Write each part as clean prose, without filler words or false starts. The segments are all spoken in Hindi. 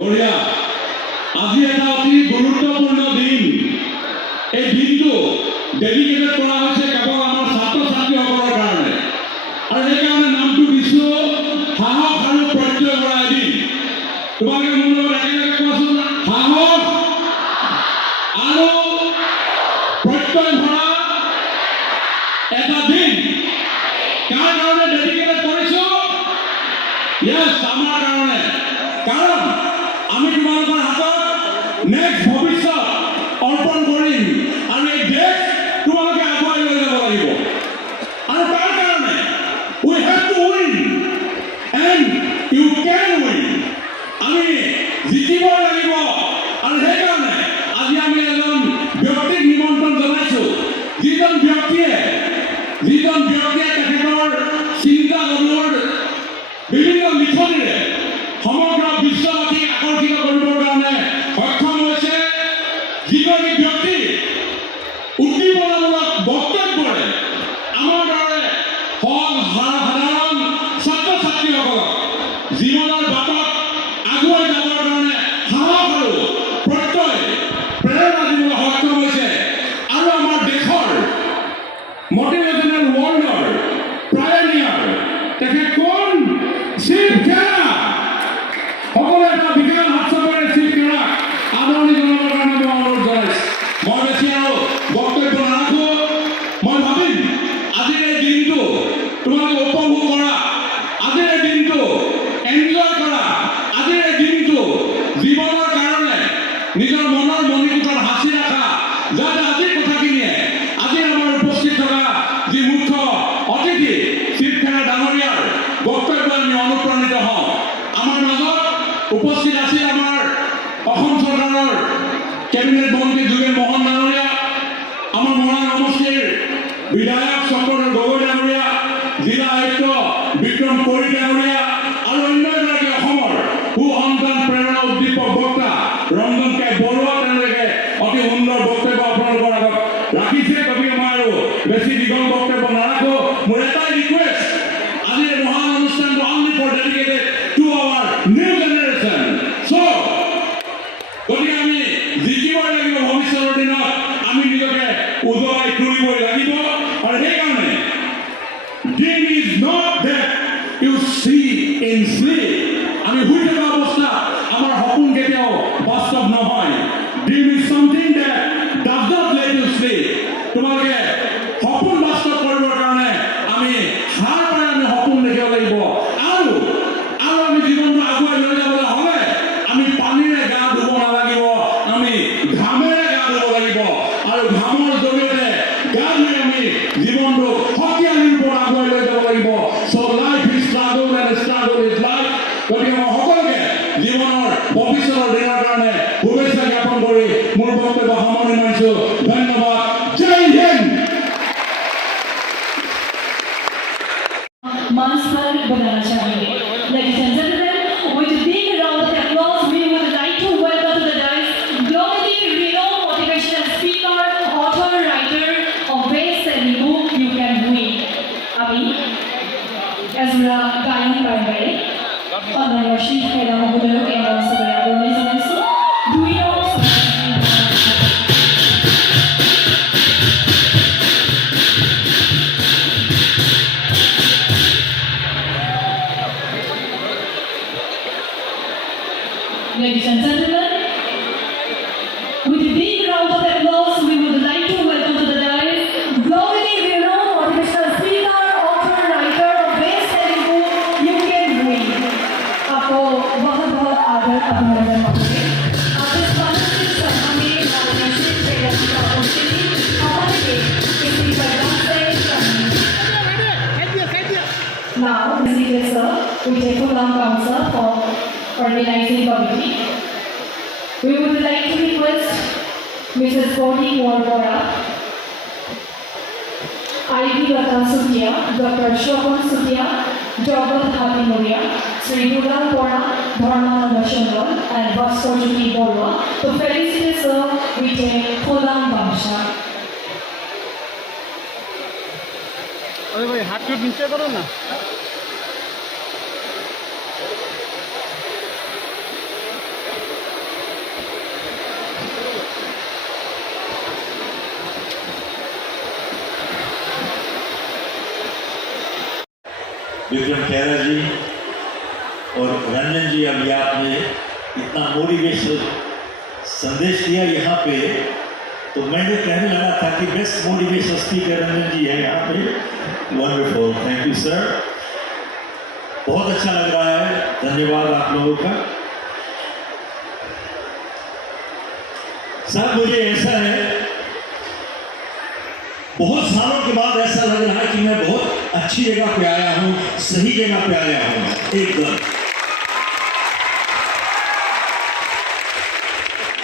বঢ়িয়া। আজি এটা অতি গুৰুত্বপূৰ্ণ দিন। এই দিনটো ডেডিকেটেড কৰা হৈছে কেৱল আমাৰ ছাত্ৰ ছাত্ৰীসকলৰ কাৰণে, আৰু সেইকাৰণে নামটো দিছো সাহস আৰু প্ৰত্যয় কৰা এদিন। তোমালোকে মোৰ লগত একেলগে কোৱাচোন, সাহস আৰু প্ৰত্যয় ভৰা এটা দিন। কাৰ কাৰণে ডেডিকেটেড কৰিছো? ইয়েছ, আমাৰ কাৰণে। কাৰণ আমি তোমালোকৰ হাতত নেক্সট ভৱিষ্যত অৰ্পণ কৰিম, আৰু এই দেশ তোমালোকে আগুৱাই লৈ যাব লাগিব। আৰু তাৰ কাৰণে we have to win and you can win. আমি জিকিব লাগিব, আৰু সেইকাৰণে আজি আমি এজন ব্যক্তিক নিমন্ত্ৰণ জনাইছো, যিজন ব্যক্তিয়ে তেখেতৰ চিন্তা গভীৰ বিভিন্ন লিখনিৰে সমগ্ৰ বিশ্ববাসীক আকৰ্ষিত কৰিবৰ কাৰণে সক্ষম হৈছে, যিজন ব্যক্তি উদ্দীপনামূলক বক্তব্যৰে আমাৰ দৰে সাধাৰণ ছাত্ৰ ছাত্ৰীসকলক জীৱনৰ বাটত আগুৱাই যাবৰ কাৰণে সাহস আৰু প্ৰত্যয় প্ৰেৰণা দিবলৈ সক্ষম হৈছে। আৰু আমাৰ দেশৰ মটিভেশ্যনেল ৱৰ্ল্ডৰ প্ৰায়নিয়াৰ তেখেত কোন? শিৱ খেৰা। সকলোৱে এটা বিজ্ঞান হাতচাপেৰে শিৱ খেৰাক আদৰণি জনাবৰ কাৰণে মই অনুৰোধ জনাইছোঁ। মই বেছি আৰু বক্তব্য নাৰাখো। মই ভাবিম আজিৰ এই দিনটো তোমালোকে উপভোগ কৰা, আজিৰ এই দিনটো এনজয় কৰা, আজিৰ এই দিনটো জীৱনৰ কাৰণে নিজৰ মনৰ মণিকোঠাত সাঁচি ৰাখা, যাতে আজিৰ কথাখিনিয়ে আজি আমাৰ উপস্থিত থকা যি মুখ্য অতিথি শিৱ খেৰা ডাঙৰীয়াৰ বক্তব্য আমি অনুপ্ৰাণিত হওঁ। আমাৰ মাজত উপস্থিত আছিল আমাৰ অসম চৰকাৰৰ কেবিনেট মন্ত্ৰী যোগেন মোহন ডাঙৰীয়া, আমাৰ মৰাণ সমষ্টিৰ বিধায়ক শংকৰ গগৈ ডাঙৰীয়া, জিলা আয়ুক্ত বিক্ৰম কোঁৱৰী ডাঙৰীয়া, আৰু অন্য এগৰাকী অসমৰ সু সন্তান প্ৰেৰণা উদ্দীপক বক্তা ৰঞ্জন কে বৰুৱা। তেওঁলোকে অতি সুন্দৰ বক্তব্য আপোনালোকৰ আগত ৰাখিছে। গতিকে মই আৰু বেছি দীঘল বক্তব্য নাৰাখো। মোৰ এটাই ৰিকুৱেষ্ট, আজিৰ মহান অনুষ্ঠানটো only for dedicated to our new generation. গতিকে আমি জিকিবই লাগিব, ভৱিষ্যতৰ দিনত আমি নিজকে উজ্বলাই তুলিবই লাগিব। আৰু সেইকাৰণে dream is not that you see in sleep. আমি শুই থকা অৱস্থাত আমাৰ সপোন কেতিয়াও বাস্তৱ নহয়। Dream is something that does not let you sleep. তোমালোকে সপোন বাস্তৱ কৰিবৰ কাৰণে আমি সাৰ পাই আমি সপোন দেখিব লাগিব। আৰু আমি জীৱনটো আগুৱাই লৈ যাবলৈ হ'লে আমি পানীৰে গা ধুব নালাগিব, আমি ঘামেৰে গা ধুব লাগিব। আৰু ঘামৰ জৰিয়তে গা ধুই আমি জীৱনটো শক্তিশালীৰ পৰা আগুৱাই লৈ যাব লাগিব। চ' life is struggle and struggle is life. গতিকে মই সকলোকে জীৱনৰ ভৱিষ্যতৰ দিনৰ কাৰণে শুভেচ্ছা জ্ঞাপন কৰি মোৰ বক্তব্য সামৰণি মাৰিছোঁ। ধন্যবাদ। জয় হিন্দ। मंच पर बुलाना चाहिए। Ladies and gentlemen, with a big round of applause, we would like to welcome to the dais globally renowned motivational speaker, author, writer of best-selling book You Can Win. আমি এজোৰা গায়ন গায়িকাৰে সন্মানীয় শিৱ খেৰা মহোদয়ক এই মঞ্চলৈ আদৰণি জনাইছোঁ। Ladies and gentlemen, with a big round of applause, we would like to welcome to the dais globally renowned motivational speaker, author, writer of best-selling book You Can Win. आपको बहुत-बहुत आदर अभिनंदन मांगेंगे। आप इस मानसिक सभा में मार्गदर्शन प्रेरणा की उपस्थिति हमारे किसी प्रकार से Now, Mr. Sir, we take a long counsel for organizing committee. We would like to request Mrs. Bodhi Warbora, I.V. Lata Sutia, Dr. Shobhan Sutia, Jagat Happy Moria, Sri Dural Bora, Dharmananda Chandran, and Bhaskar Jyoti Borwa to felicitate Sir with a Phulam Bhamsha. अरे भाई हाथ को नीचे करो ना। विक्रम खेरा जी और रंजन जी, अभी आपने इतना मोटिवेशनल संदेश दिया यहाँ पे, तो मैं तो कहने लगा था कि बेस्ट मोटिवेशनल स्पीकर रंजन जी है यहाँ पे। वंडरफुल, थैंक यू सर, बहुत अच्छा लग रहा है, धन्यवाद आप लोगों का। साहब मुझे ऐसा है, बहुत सालों के बाद ऐसा लग रहा है कि मैं बहुत अच्छी जगह पे आया हूं, सही जगह पे आया हूं। एकदम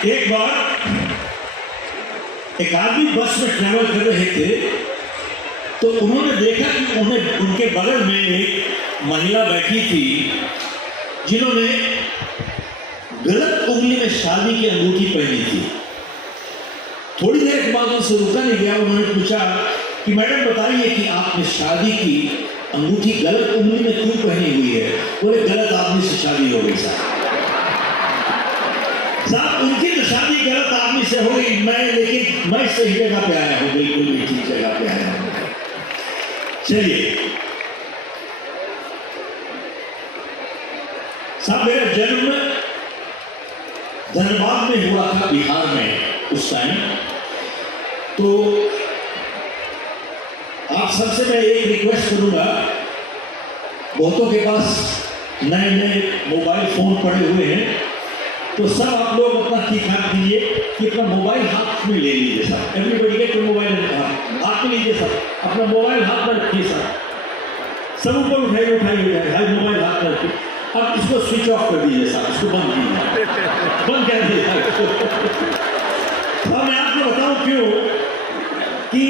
एक बार एक आदमी बस में ट्रैवल कर रहे थे, तो उन्होंने देखा कि उनके बगल में एक महिला बैठी थी जिन्होंने गलत उंगली में शादी की अंगूठी पहनी थी। थोड़ी देर के बाद उनसे रुका नहीं गया, उन्होंने पूछा कि मैडम बताइए कि आपने शादी की अंगूठी गलत उंगली में क्यों पहनी हुई है? बोले गलत आदमी से शादी हो गई साहब। उनकी तो शादी गलत आदमी से हो गई, लेकिन मैं सही जगह पे आया हूं, बिल्कुल भी ठीक जगह पे आया हूं। चलिए साहब, मेरा जन्म धनबाद में हुआ था, बिहार में उस टाइम। तो आप सबसे मैं एक रिक्वेस्ट करूंगा, बहुतों के पास नए नए मोबाइल फोन पड़े हुए हैं, तो सब आप लोग अपना ठीक ठाक कीजिए कि अपना मोबाइल हाथ में ले लीजिए साहब। एवरीबॉडी गेट मोबाइल हाथ में लीजिए साहब, अपना मोबाइल हाथ में रखिए साहब, सब ऊपर उठाइए उठाइए, मोबाइल हाथ में रखिए। अब इसको स्विच ऑफ कर दीजिए साहब, इसको बंद कीजिए, बंद कर दीजिए। अब मैं आपको बताऊं क्यों, कि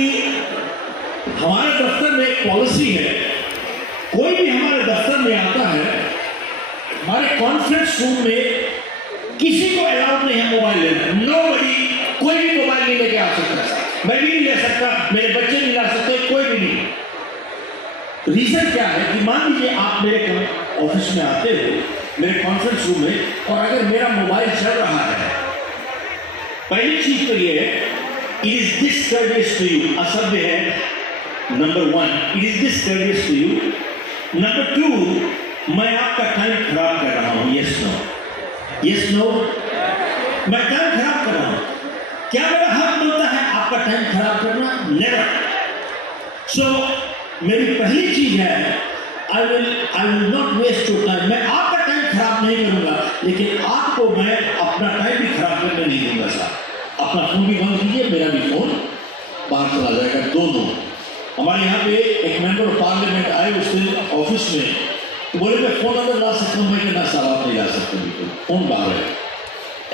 हमारे दफ्तर में एक पॉलिसी है, कोई भी हमारे दफ्तर में आता है, हमारे कॉन्फ्रेंस रूम में किसी को अलाउड नहीं है मोबाइल लेना। नोबडी, कोई भी मोबाइल नहीं लेके आ सकता, मैं भी नहीं ले सकता, मेरे बच्चे नहीं ला सकते, कोई भी नहीं। रीजन क्या है कि मान लीजिए आप मेरे ऑफिस में आते हो, मेरे कॉन्फ्रेंस रूम में, और अगर मेरा मोबाइल चल रहा है, पहली चीज तो ये है, it is discourtesy to you, असभ्य है, number 1, it is discourtesy to you. Number 2, मैं आपका टाइम खराब कर रहा हूं। यस नो, यस नो, मैं टाइम खराब कर रहा हूं। क्या मेरा हक बनता है आपका टाइम खराब करना? नेवर। सो मेरी पहली चीज है, I will not waste your time. मैं आपका टाइम खराब नहीं करूंगा, लेकिन आपको मैं अपना टाइम भी खराब करने नहीं दूंगा साहब। अपना फोन भी बंद कीजिए, मेरा भी फोन बाहर चला जाएगा, दोनों। हमारे यहाँ पे एक मेंबर ऑफ पार्लियामेंट आए उस दिन ऑफिस में, तो बोले मैं फोन अंदर ला सकता हूँ, मैं कहना साहब आप नहीं ला सकते, बिल्कुल फोन बाहर है,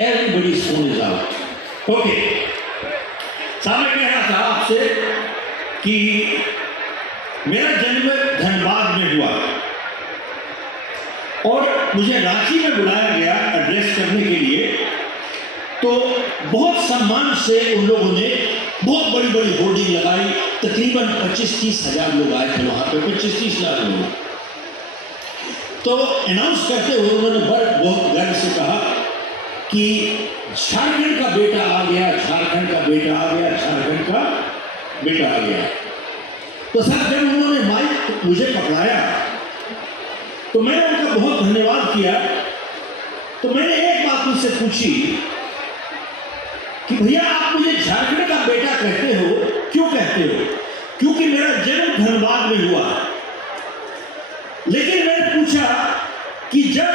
everybody's phone is out. Okay साहब, मैं कह रहा था आपसे कि मेरा जन्म धनबाद में हुआ और मुझे रांची में बुलाया गया एड्रेस करने के लिए। तो बहुत सम्मान से उन लोगों ने बहुत बड़ी बड़ी होर्डिंग लगाई, तकरीबन 25-30 हजार लोग आए थे वहां पे, 25-30 लाख लोग। तो अनाउंस करते हुए उन्होंने बहुत गर्व से कहा कि झारखंड का बेटा आ गया, झारखंड का बेटा आ गया, झारखंड का बेटा आ गया। तो सर जब उन्होंने माइक मुझे पकड़ाया तो मैंने उनका बहुत धन्यवाद किया। तो मैंने एक बात उनसे पूछी कि भैया आप मुझे झारखंड का बेटा कहते हो, क्यों कहते हो? क्योंकि मेरा जन्म धनबाद में हुआ। लेकिन मैंने पूछा कि जब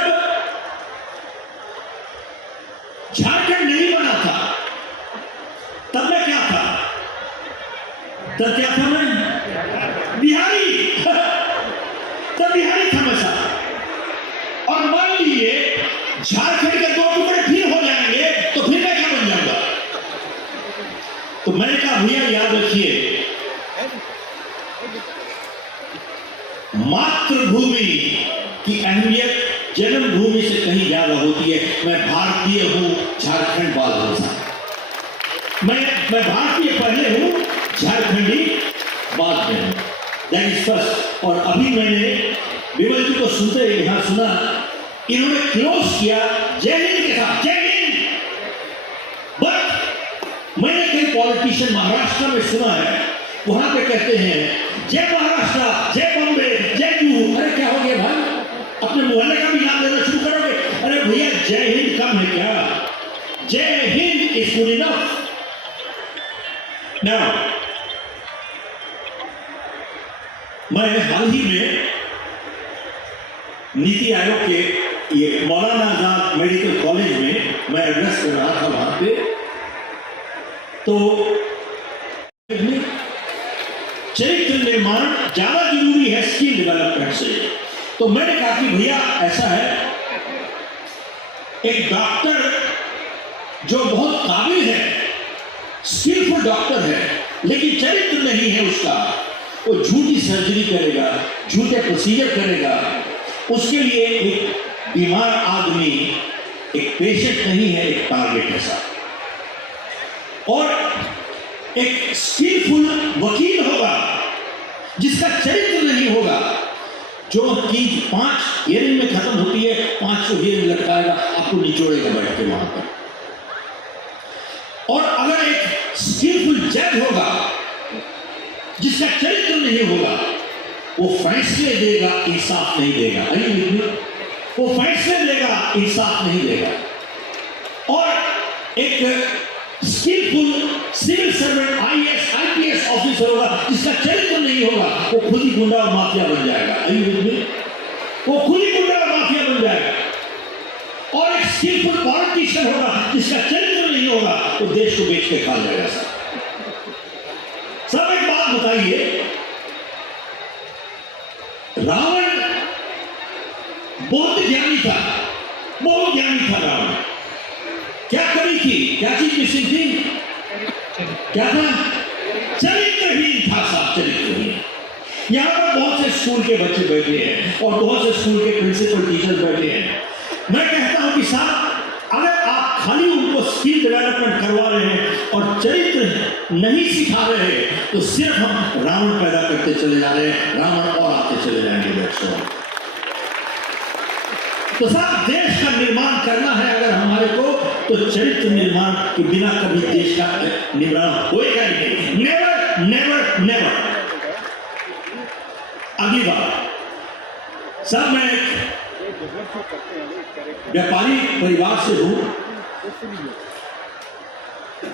झारखंड नहीं बना था तब मैं क्या था? तब क्या था? मैं बिहारी तब बिहारी था मैं साहब। और मान लीजिए झारखंड के 2 टुकड़े फिर हो जाएंगे तो फिर मैं क्या बन जाऊंगा? तो मैंने कहा भैया याद रखिए, मातृभूमि की अहमियत जन्मभूमि से कहीं ज्यादा होती है। मैं भारतीय हूं, झारखंड बाद हूं साहब। मैं भारतीय पहले हूं, झारखंडी बाद में हूं। That is first. और अभी मैंने विमल जी को सुनते यहां सुना, इन्होंने क्लोज किया जय हिंद के साथ, जय हिंद। बट मैंने कई पॉलिटिशियन महाराष्ट्र में सुना है वहां पे कहते हैं जय महाराष्ट्र, जय बॉम्बे, जय जू। अरे क्या हो गया भाई, अपने मोहल्ले का भी नाम लेना शुरू करोगे? अरे भैया जय हिंद कम है क्या? जय Hind is good enough. Now मैं हाल ही में नीति आयोग के ये मौलाना आजाद मेडिकल कॉलेज में मैं एड्रेस कर रहा था वहां पे, तो चरित्र निर्माण ज्यादा जरूरी है स्किल डेवलपमेंट से। तो मैंने कहा कि भैया ऐसा है, एक डॉक्टर जो बहुत काबिल है, स्किलफुल डॉक्टर है, लेकिन चरित्र नहीं है उसका, वो झूठी सर्जरी करेगा, झूठे प्रोसीजर करेगा, उसके लिए एक बीमार आदमी एक पेशेंट नहीं है, एक टारगेट है साहब। और एक स्किलफुल वकील होगा जिसका चरित्र नहीं होगा, जो चीज 5 हियरिंग में खत्म होती है 500 हियरिंग लटकाएगा, आपको निचोड़ेगा बैठ के वहां पर। और अगर एक स्किलफुल जज होगा जिसका चरित्र नहीं होगा, वो फैसले देगा, इंसाफ नहीं देगा। वो फैसले देगा, इंसाफ नहीं देगा। और एक skilful civil servant IAS IPS officer होगा जिसका चरित्र नहीं होगा, वो खुद ही गुंडा और माफिया बन जाएगा। वो खुद ही गुंडा और माफिया बन जाएगा। और एक स्किलफुल पॉलिटिशियन होगा जिसका चरित्र नहीं होगा, वो देश को बेच के खा जाएगा। सब एक बात बताइए, रावण बहुत ज्ञानी था, बहुत ज्ञानी था रावण। क्या कमी थी, क्या चीज मिसिंग थी? क्या था? चरित्रहीन था साहब, चरित्रहीन। यहां पर बहुत से स्कूल के बच्चे बैठे हैं और बहुत से स्कूल के प्रिंसिपल टीचर बैठे हैं। मैं कहता हूं कि साहब, अगर आप खाली उनको स्किल डेवलपमेंट करवा रहे हैं और चरित्र नहीं सिखा रहे हैं, तो सिर्फ हम रावण पैदा करते चले जा रहे हैं, रावण और आते चले जाएंगे बच्चों। तो साहब, देश का निर्माण करना है अगर हमारे को, तो चरित्र निर्माण के बिना कभी देश का निर्माण होएगा ही नहीं। Never never never. अगली बात साहब, मैं एक व्यापारी परिवार से हूं।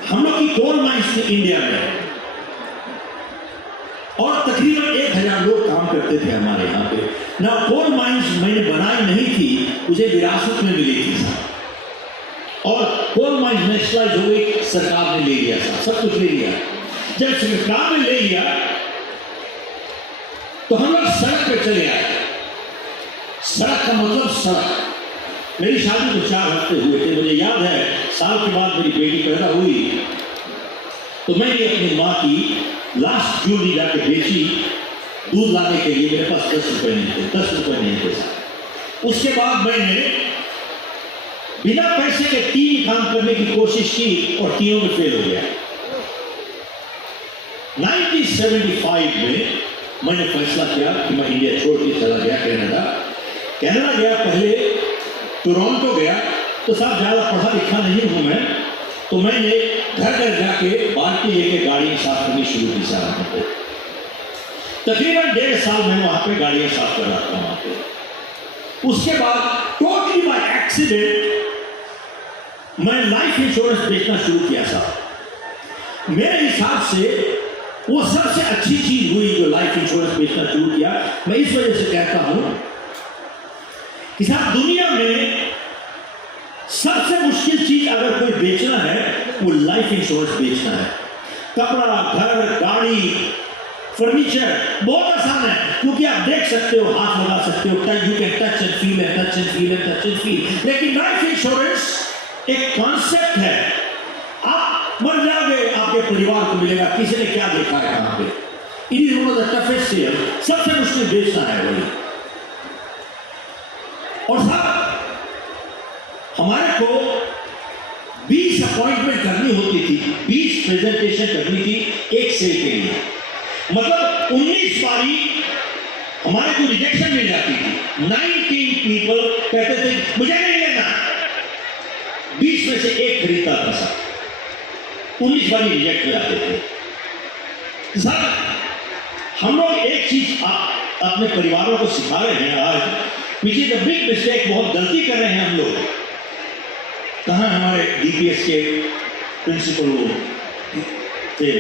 हम लोग की कोल माइंस थी इंडिया में और तकरीबन 1000 लोग काम करते थे हमारे यहाँ पे ना। कोल माइंस मैंने बनाई नहीं थी, मुझे विरासत में मिली थी साहब। और कोल माइंस नेशनलाइज हो गई, सरकार ने ले लिया साहब, सब कुछ ले लिया। जब सरकार ने ले लिया तो हम लोग सड़क पे चले आए। सड़क का मतलब सड़क। मेरी शादी को 4 हफ्ते हुए थे, मुझे याद है साल के बाद मेरी बेटी पैदा हुई तो मैंने अपनी माँ की लास्ट ज्वेलरी जाके बेची दूध लाने के लिए। मेरे पास 10 रुपए नहीं थे, 10 रुपए नहीं थे। उसके बाद मैंने बिना पैसे के 3 काम करने की कोशिश की और तीनों में फेल हो गया। 1975 में मैंने फैसला किया कि मैं इंडिया छोड़ के चला गया कनाडा गया। पहले टोरंटो गया तो साहब ज़्यादा पढ़ा लिखा नहीं हूं मैं, तो मैंने घर घर जाके बाल्टी लेके गाड़ियाँ साफ करनी शुरू की साहब। तकरीबन 1.5 साल मैं वहाँ पे गाड़ियाँ साफ कर रहा था वहाँ पे। उसके बाद टोटली बाय एक्सीडेंट मैं लाइफ इंश्योरेंस बेचना शुरू किया साहब। मेरे हिसाब से वो सबसे अच्छी चीज हुई जो लाइफ इंश्योरेंस बेचना शुरू किया। मैं इस वजह से कहता हूं कि साहब, दुनिया में सबसे मुश्किल चीज अगर कोई बेचना है वो लाइफ इंश्योरेंस बेचना है। कपड़ा, घर, गाड़ी, फर्नीचर बहुत आसान है क्योंकि आप देख सकते हो, हाथ लगा सकते हो, you can touch and feel and touch and feel and touch and feel. लेकिन लाइफ इंश्योरेंस एक कॉन्सेप्ट है। आप मर जाओगे, आपके परिवार को मिलेगा, किसी ने क्या देखा है कहां पे। It is one of the toughest sell, सबसे मुश्किल बेचना है वही। और साहब, हमारे को 20 अपॉइंटमेंट करनी होती थी, 20 प्रेजेंटेशन करनी थी एक सेल के लिए। मतलब 19 बारी हमारे को रिजेक्शन मिल जाती थी। 19 पीपल कहते थे मुझे नहीं लेना, 20 में से एक खरीदता था साहब। 19 बारी रिजेक्ट हो जाते थे। सर हम लोग एक चीज अपने परिवारों को सिखा रहे हैं आज, पीछे द बिग मिस्टेक, बहुत गलती कर रहे हैं हम लोग। कहाँ हमारे डीपीएस के प्रिंसिपल थे?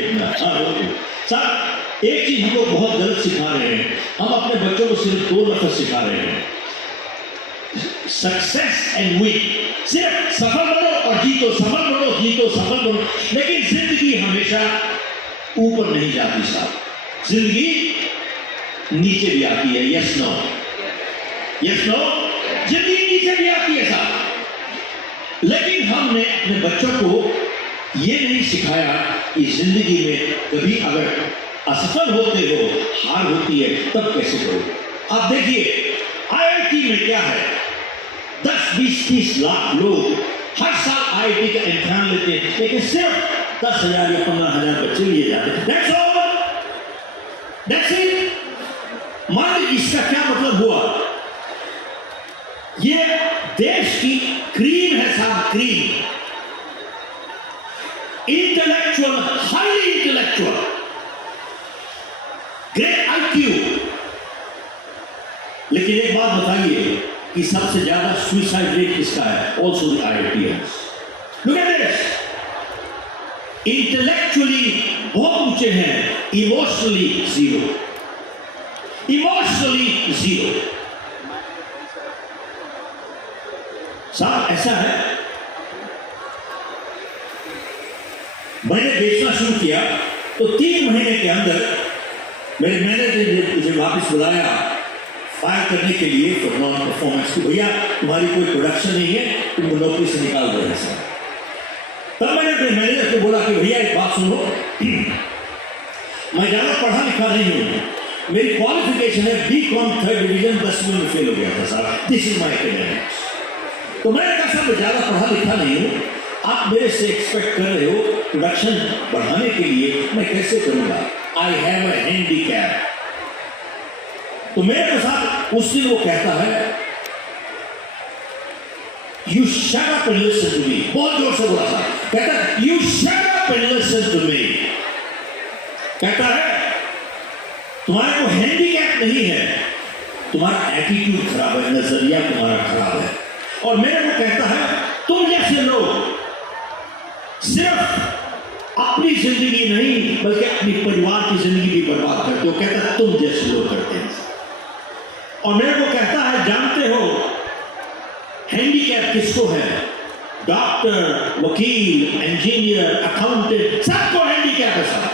सर एक चीज हम लोग बहुत गलत सिखा रहे हैं, हम अपने बच्चों को सिर्फ 2 लफ्ज सिखा रहे हैं, सक्सेस एंड विन। सिर्फ सफल बनो और जीतो, सफल बनो जीतो, सफल बनो। लेकिन जिंदगी हमेशा ऊपर नहीं जाती साहब, जिंदगी नीचे भी आती है। यस नो, यस नो, जिंदगी नीचे भी आती है साहब। लेकिन हमने अपने बच्चों को ये नहीं सिखाया कि जिंदगी में कभी अगर असफल होते हो, हार होती है, तब कैसे करो। आप देखिए आईआईटी में क्या है, 10-20-30 लाख लोग हर साल आईआईटी का इम्तिहान लेते हैं, लेकिन सिर्फ 10,000 या 15,000 बच्चे लिए जाते हैं। That's all. That's it. मान इसका क्या मतलब हुआ, ये देश की क्रीम है साहब, cream, intellectual, highly intellectual, great IQ. लेकिन एक बात बताइए कि सबसे ज्यादा सुसाइड रेट किसका है? Also the IITians. Look at this, intellectually बहुत ऊंचे हैं, इमोशनली जीरो, इमोशनली जीरो। साहब ऐसा है, मैंने बेचना शुरू किया तो 3 महीने के अंदर मेरे मैनेजर ने मुझे वापस बुलाया फायर करने के लिए फॉर नॉन परफॉर्मेंस। भैया तुम्हारी कोई प्रोडक्शन नहीं है, तुम नौकरी से निकाल दो ऐसा। तब मैंने अपने मैनेजर को बोला कि भैया एक बात सुनो, मैं ज़्यादा पढ़ा लिखा नहीं हूँ, मेरी क्वालिफिकेशन है BCom 3rd डिवीजन, 10वीं में फेल हो गया था साहब, दिस इज माई एकेडमिक्स। तो मैंने कहा साहब मैं ज़्यादा पढ़ा लिखा नहीं हूँ, आप मेरे से एक्सपेक्ट कर रहे हो प्रोडक्शन बढ़ाने के लिए, मैं कैसे करूँगा? I have a handicap. तो मेरे साथ उस दिन वो कहता है, you shut up and listen to me, बहुत जोर से बोला था, कहता है you shut up and listen to me. कहता है तुम्हारे को हैंडीकैप नहीं है, तुम्हारा एटीट्यूड खराब है, नजरिया तुम्हारा खराब है। और मेरे को कहता है तुम जैसे लोग सिर्फ अपनी जिंदगी नहीं बल्कि अपनी परिवार की जिंदगी भी बर्बाद करते हो, कहता है तुम जैसे लोग करते हैं। और मेरे को कहता है जानते हो हैंडीकैप किसको है? डॉक्टर, वकील, इंजीनियर, अकाउंटेंट, सबको हैंडीकैप है साहब।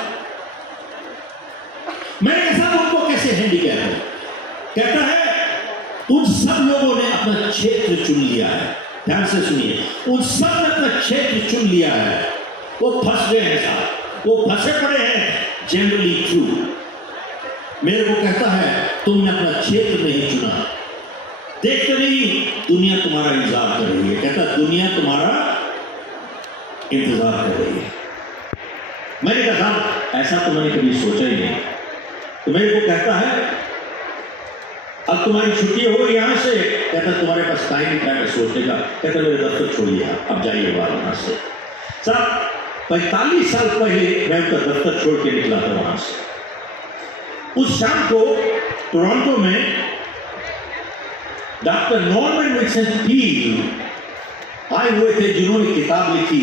मैंने कहा साहब उनको कैसे हैंडीकैप है? कहता है उन सब लोगों ने अपना क्षेत्र चुन लिया है, ध्यान से सुनिए, उन सब ने अपना क्षेत्र चुन लिया है, वो फंस गए हैं साहब, वो फंसे पड़े हैं, जनरली ट्रू। मेरे को कहता है तुमने अपना क्षेत्र नहीं चुना, देखते नहीं दुनिया तुम्हारा इंतजार कर रही है। कहता दुनिया तुम्हारा इंतजार कर रही है। मैंने कहा साहब ऐसा तो मैंने कभी सोचा ही नहीं। तो मेरे को कहता है अब तुम्हारी छुट्टी हो यहाँ से, कहता तुम्हारे पास टाइम क्या है सोचने का? कहता मेरे दफ्तर छोड़िए, अब जाइए बाहर वहां से। साहब 45 साल पहले मैं उनका दफ्तर छोड़ के निकला था वहां से। उस शाम को टोरंटो में डॉक्टर नॉर्मन विल्सन पील आए हुए थे, जिन्होंने किताब लिखी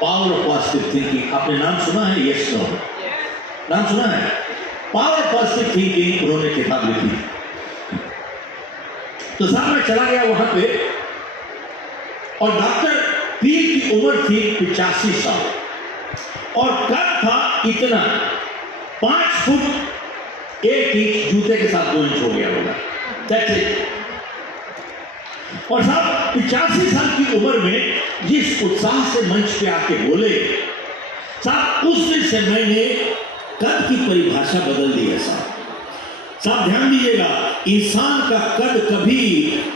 पावर ऑफ पॉजिटिव थिंकिंग। आपने नाम सुना है? यस नो, नाम सुना है? पावर ऑफ पॉजिटिव थिंकिंग उन्होंने किताब लिखी। तो साहब मैं चला गया वहां पे, और डॉक्टर पील की उम्र थी 85 साल और कद था इतना 5 फुट 1 इंच, जूते के साथ 2 इंच हो गया होगा। That's it। और साहब 85 साल की उम्र में जिस उत्साह से मंच पे आके बोले, साहब उस दिन से मैंने कद की परिभाषा बदल दी है साहब। साहब ध्यान दीजिएगा, इंसान का कद कभी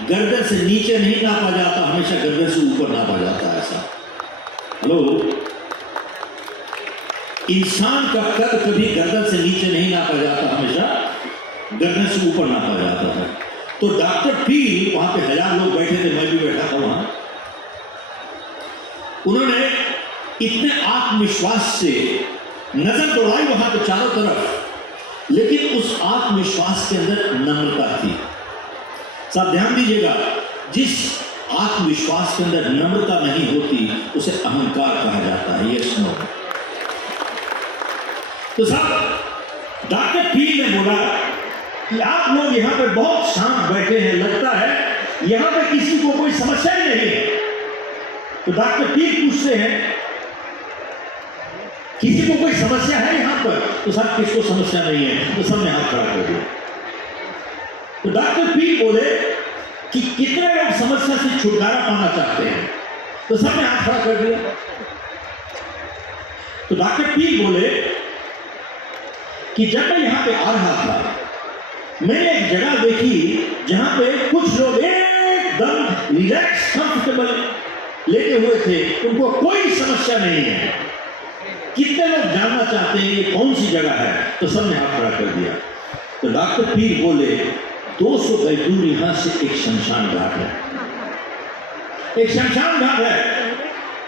गर्दन से नीचे नहीं नापा जाता, हमेशा गर्दन से ऊपर नापा जाता है साहब। हेलो, इंसान का कद कभी गर्दन से नीचे नहीं नापा जाता, हमेशा गर्दन से ऊपर नापा जाता है। तो डॉक्टर पील, वहां पे 1000 लोग बैठे थे, मैं भी बैठा था वहां, उन्होंने इतने आत्मविश्वास से नजर दौड़ाई वहां पे चारों तरफ, लेकिन उस आत्मविश्वास के अंदर नम्रता थी। साहब ध्यान दीजिएगा, जिस आत्मविश्वास के अंदर नम्रता नहीं होती उसे अहंकार कहा जाता है। Yes no? तो साहब डॉक्टर पी ने बोला कि आप लोग यहाँ पे बहुत शांत बैठे हैं, लगता है यहाँ पे किसी को कोई समस्या ही नहीं है। तो डॉक्टर पी पूछते हैं किसी को कोई समस्या है यहाँ पर? तो साहब किसको समस्या नहीं है? तो सबने हाथ खड़ा कर दिया। तो डॉक्टर पी बोले कि कितने लोग समस्या से छुटकारा पाना चाहते हैं? तो सबने हाथ खड़ा कर दिया। तो डॉक्टर पी बोले कि जब मैं यहां पे आ रहा था, मैंने एक जगह देखी जहां पे कुछ लोग एकदम रिलैक्स कंफर्टेबल लेटे हुए थे, उनको कोई समस्या नहीं है। कितने लोग जानना चाहते हैं ये कौन सी जगह है? तो सबने हाथ खड़ा कर दिया। तो डॉक्टर पीर बोले 200 गज दूर यहां से एक शमशान घाट है, एक शमशान घाट है,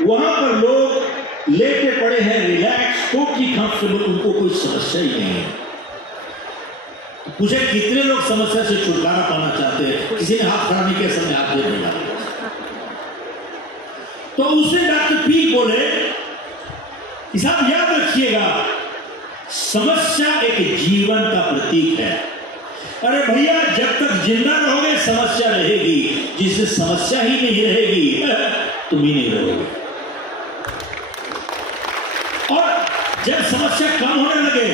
वहां पर लोग लेटे पड़े हैं, रिलैक्स, टोटली कंफर्टेबल, उनको कोई समस्या ही नहीं है। पूछे कितने लोग समस्या से छुटकारा पाना चाहते हैं? किसी ने हाथ खड़ा नहीं किया, सबने हाथ दे दिया। तो उसने डॉक्टर पी बोले कि साहब याद रखिएगा, समस्या एक जीवन का प्रतीक है। अरे भैया, जब तक जिंदा रहोगे समस्या रहेगी, जिससे समस्या ही नहीं रहेगी तुम ही नहीं रहोगे। और जब समस्या कम होने लगे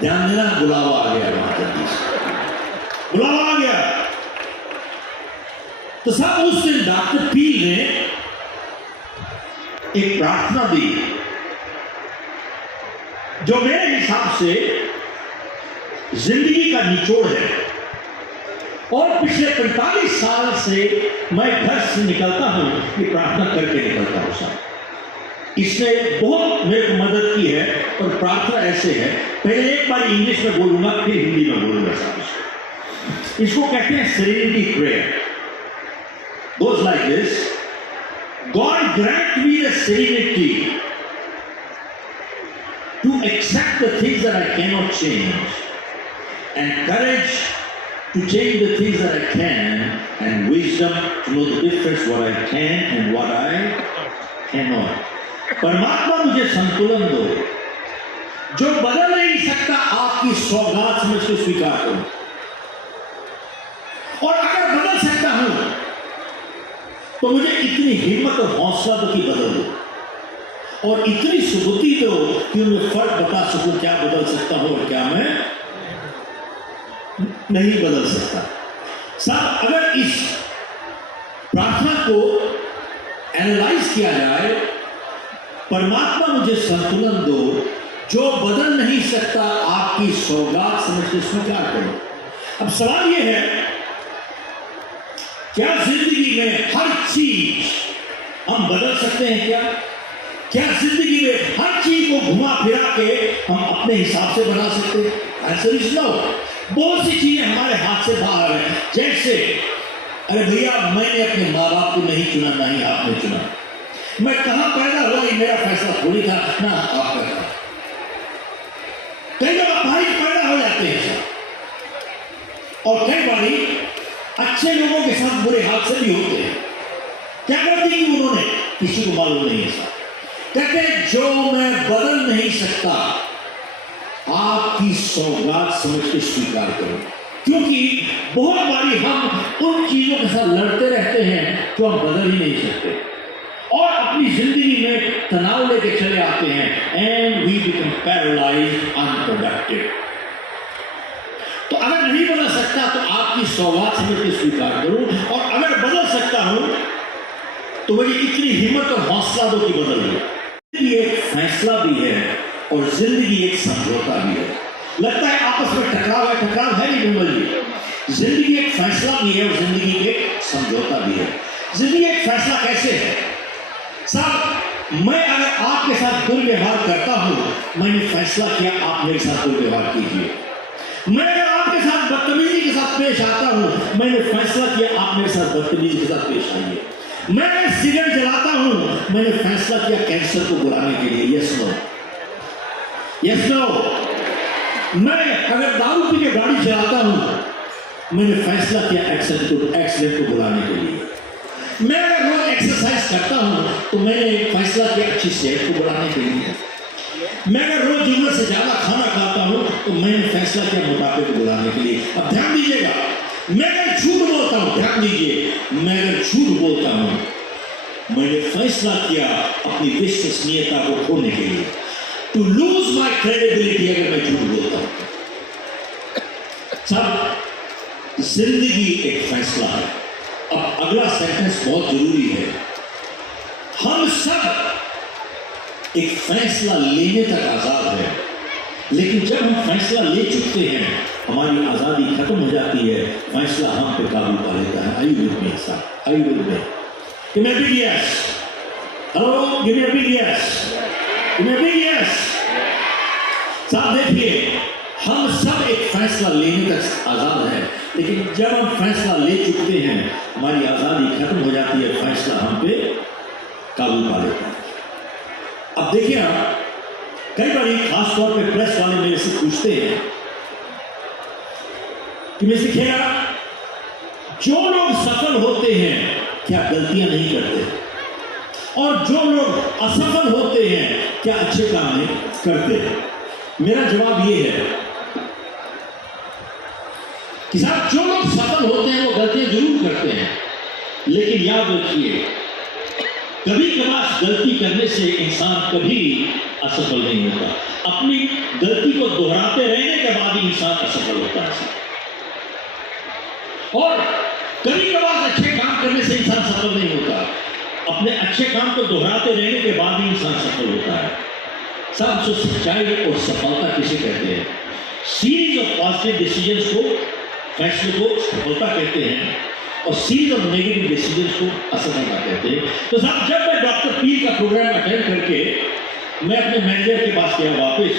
ध्यान देना, बुलावा आ गया, बुलावा आ गया। तो साहब उस दिन डॉक्टर पी ने एक प्रार्थना दी जो मेरे हिसाब से जिंदगी का निचोड़ है। और पिछले 45 साल से मैं घर से निकलता हूं, ये प्रार्थना करके निकलता हूं साहब। इसने बहुत मेरे को मदद की है। और प्रार्थना ऐसे है, पहले एक बार इंग्लिश में बोलूंगा, फिर हिंदी में बोलूंगा साहब। इसको कहते हैं serenity prayer. Goes like this: God grant me the serenity to accept the things that I cannot change, and courage to change the things that I can, and wisdom to know the difference what I can and what I cannot. परमात्मा मुझे संतुलन दो, जो बदल नहीं सकता आपकी सौगात समझ के स्वीकार करूं, और अगर बदल सकता हूं तो मुझे इतनी हिम्मत और हौसला दो कि बदल दो, और इतनी सुबुद्धि दो कि उनमें फर्क बता सकूं, क्या बदल सकता हूं और क्या मैं नहीं बदल सकता। साहब अगर इस प्रार्थना को एनालाइज किया जाए, परमात्मा मुझे संतुलन दो, जो बदल नहीं सकता आपकी सौगात समझ के स्वीकार करो। अब सवाल यह है, क्या जिंदगी में हर चीज हम बदल सकते हैं? क्या जिंदगी में हर चीज को घुमा फिरा के हम अपने हिसाब से बना सकते हैं? Answer is no. बहुत सी चीजें हमारे हाथ से बाहर है। जैसे अरे भैया, मैंने अपने माँ बाप को नहीं चुना, ना ही आपने चुना। मैं कहां पैदा हुआ ये मेरा फैसला थोड़ी था, ना आपका था। कई लोग भाई पैदा हो जाते हैं और कई बारी अच्छे लोगों के साथ बुरे हादसे भी होते हैं। क्या करती कि उन्होंने, किसी को मालूम नहीं है। कहते जो मैं बदल नहीं सकता आपकी सौगात समझ के स्वीकार करो, क्योंकि बहुत बारी हम उन चीजों के साथ लड़ते रहते हैं जो हम बदल ही नहीं सकते, और अपनी जिंदगी में तनाव लेके चले आते हैं, and we become paralysed, unproductive. तो अगर नहीं बदल सकता तो आपकी सौगात समझ के स्वीकार करूं, और अगर बदल सकता हूं तो मुझे इतनी हिम्मत और हौसला दो कि बदल दो। जिंदगी एक फैसला भी है और जिंदगी एक समझौता भी है। लगता है आपस में टकराव है नहीं विमल जी। जिंदगी एक फैसला भी है और जिंदगी एक समझौता भी है। जिंदगी एक फैसला कैसे है साहब? मैं अगर आपके साथ दुर्व्यवहार करता हूं, मैंने फैसला किया आप मेरे साथ दुर्व्यवहार कीजिए। मैं अगर आपके साथ बदतमीजी के साथ पेश आता हूं, मैंने फैसला किया आप मेरे साथ बदतमीजी के साथ पेश आइए। मैं सिगरेट जलाता हूं, मैंने फैसला किया कैंसर को बुलाने के लिए। Yes no? Yes no. मैं अगर दारू पी के गाड़ी चलाता हूं, मैंने फैसला किया एक्सीडेंट को बुलाने के लिए। मैं अगर रोज एक्सरसाइज करता हूं तो मैंने फैसला किया अच्छी सेहत को बढ़ाने के लिए। मैं अगर रोज जरूरत से ज्यादा खाना खाता हूं तो मैंने फैसला किया मोटापे को बुलाने के लिए। अब ध्यान दीजिएगा, मैं अगर झूठ बोलता हूं, ध्यान दीजिए, मैं अगर झूठ बोलता हूं, मैंने फैसला किया अपनी विश्वसनीयता को खोने के लिए, टू लूज माई क्रेडिबिलिटी, अगर मैं झूठ बोलता हूं। सब जिंदगी एक फैसला है। अब अगला सेंटेंस बहुत जरूरी है। हम सब एक फैसला लेने तक आजाद है, लेकिन जब हम फैसला ले चुकते हैं, हमारी आजादी खत्म हो जाती है, फैसला हम पे काबू पा लेता है। आयु विद मी साहब, आयु with me. Give me a big yes. Hello, give me a big yes. Give me a big yes. साहब देखिए, हम सब एक फैसला लेने तक आजाद है, लेकिन जब हम फैसला ले चुकते हैं, हमारी आजादी खत्म हो जाती है, फैसला हम पे काबू पा लेता है। अब देखिए आप, कई बार खास तौर पे प्रेस वाले मेरे से पूछते हैं कि मैं सिखेगा, जो लोग सफल होते हैं क्या गलतियां नहीं करते, और जो लोग असफल होते हैं क्या अच्छे काम नहीं करते? मेरा जवाब ये है कि साहब, जो लोग सफल होते हैं वो गलतियां जरूर करते हैं, लेकिन याद रखिए, कभी कभार गलती करने से इंसान कभी असफल नहीं होता। अपनी गलती को दोहराते रहने के बाद ही इंसान असफल होता है। और कभी कभार अच्छे काम करने से इंसान सफल नहीं होता, अपने अच्छे काम को दोहराते रहने के बाद ही इंसान सफल होता है। साहब, जो सच्चाई और सफलता किसे कहते हैं? सीरीज ऑफ पॉजिटिव डिसीजंस को, फैसले को सफलता कहते हैं, और सीरीज ऑफ नेगेटिव डिसीजंस को असफलता कहते हैं। तो साहब, जब मैं डॉक्टर पीर का प्रोग्राम अटेंड करके मैं अपने मैनेजर के पास गया वापस,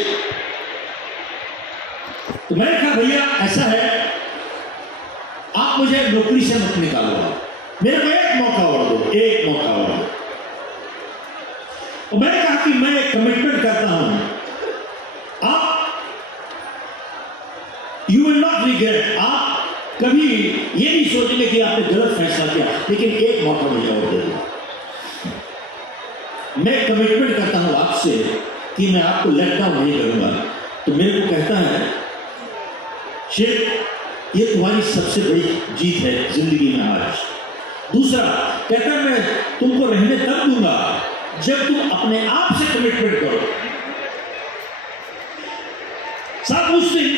तो मैंने कहा, भैया ऐसा है, आप मुझे नौकरी से मत निकालो, मेरे को एक मौका और दो, एक मौका और दो। और मैंने कहा कि मैं कमिटमेंट करता हूं, आप यू विल नॉट रिग्रेट, आप कभी ये नहीं सोचेंगे कि आपने गलत फैसला किया, लेकिन एक मौका मुझे और दे दो। मैं कमिटमेंट करता हूं आपसे कि मैं आपको लेट डाउन नहीं करूंगा। तो मेरे को कहता है, शेख, ये तुम्हारी सबसे बड़ी जीत है जिंदगी में आज। दूसरा कहता है, मैं तुमको रहने तब दूंगा जब तुम अपने आप से कमिटमेंट करो। साहब, उस दिन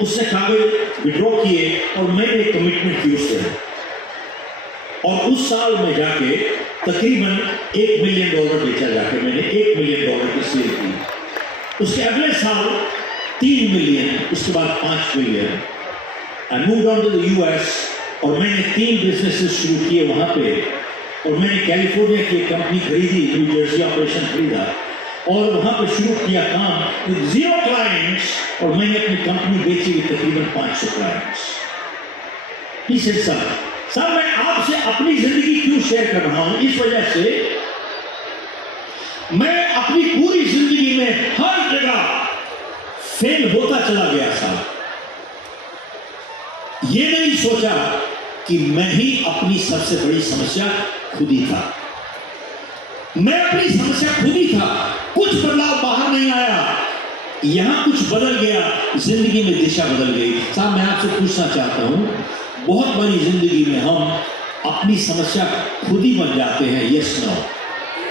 उसने कागज विड्रॉ किए और मैंने कमिटमेंट की उससे, और उस साल में जाके तकरीबन $1 मिलियन बेचा, जाके मैंने $1 मिलियन की सेल की। उसके अगले साल 3 मिलियन, उसके बाद 5 million. I moved on to the US, और मैंने 3 बिजनेसेस शुरू किए वहाँ पे, और मैंने कैलिफोर्निया की एक कंपनी खरीदी, न्यू जर्सी ऑपरेशन खरीदा, और वहाँ पे शुरू किया काम with 0 क्लाइंट्स, और मैंने अपनी कंपनी बेची हुई तकरीबन 500 क्लाइंट्स। He said, सर मैं आपसे अपनी जिंदगी क्यों शेयर कर रहा हूँ? इस वजह से मैं अपनी पूरी जिंदगी में हर जगह फेल होता चला गया साहब। ये नहीं सोचा कि मैं ही अपनी सबसे बड़ी समस्या खुद ही था। मैं अपनी समस्या खुद ही था, कुछ बदलाव बाहर नहीं आया, यहां कुछ बदल गया, जिंदगी में दिशा बदल गई। साहब, मैं आपसे पूछना चाहता हूं, बहुत बड़ी जिंदगी में हम अपनी समस्या खुद ही बन जाते हैं। Yes no,